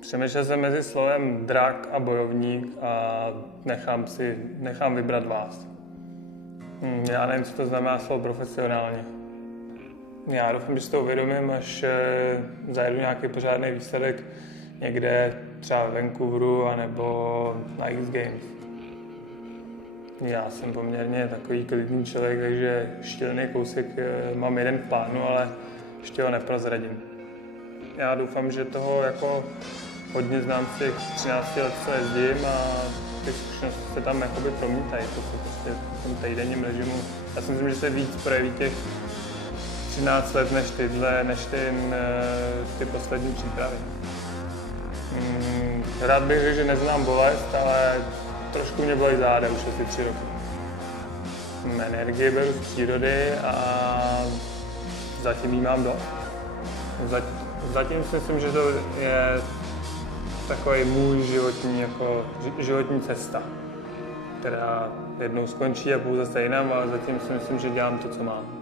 Přemýšlel jsem mezi slovem drak a bojovník a nechám vybrat vás. Já nevím, co to znamená slovo profesionálně. Já doufám, že si to uvědomím, až zajedu nějaký pořádný výsledek někde třeba v Vancouveru anebo na X Games. Já jsem poměrně takový klidný člověk, takže šílený kousek mám jeden v plánu, ale ještě ho neprozradím. Já doufám, že toho jako hodně znám z těch 13 let, co jezdím a ty zkušenosti se tam jakoby promítají. To se prostě v tom týdenním režimu. Já si myslím, že se víc projeví těch 13 let než ty poslední přípravy. Rád bych řekl, že neznám bolest, ale trošku mě bolí záda už asi 3 roky. Energii beru z přírody a zatím jí mám dost. Zatím si myslím, že to je takový můj životní cesta, která jednou skončí a půjdu zase jinam, ale zatím si myslím, že dělám to, co mám.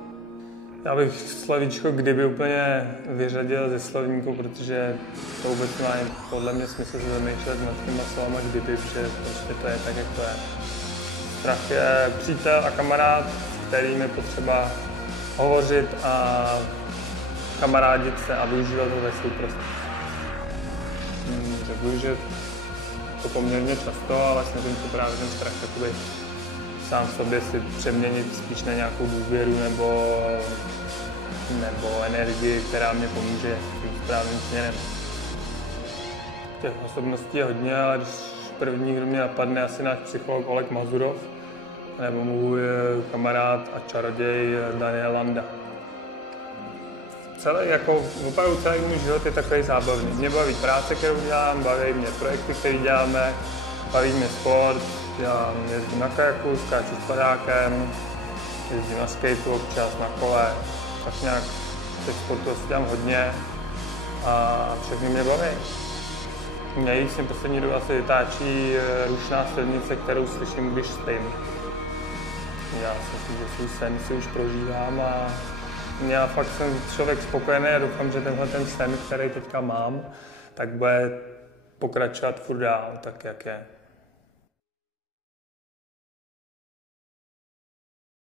Já bych slovíčko kdyby úplně vyřadil ze slovníku, protože to vůbec má podle mě smysl se zamýšlet nad těma slovama kdyby, protože prostě to je tak, jak to je. Strach je přítel a kamarád, s kterým je potřeba hovořit a kamarádit se a využívat ho ve svůj prospěch. Řekl, že to poměrně často, ale snažím se právě ten strach jakoby sám sobě si přeměnit spíš na nějakou důvěru nebo energii, která mě pomůže tím správným směrem. Těch osobností je hodně, ale když první, kdo mě napadne, asi náš psycholog Oleg Mazurov, nebo můj kamarád a čaroděj Daniel Landa. Opravdu celý můj život je takový zábavný. Mě baví práce, kterou dělám, baví mě projekty, které děláme, baví mě sport, já jezdím na kajaku, skáču s padákem, jezdím na skateu, občas na kole, tak nějak těch sportů asi dělám hodně a všechny mě baví. Nejvíc mě poslední dobu asi vytáčí rušná silnice, kterou slyším, když spím. Já si myslím, že svůj sen si už prožívám a já fakt jsem člověk spokojený a doufám, že tenhle ten sen, který teďka mám, tak bude pokračovat furt dál, tak jak je.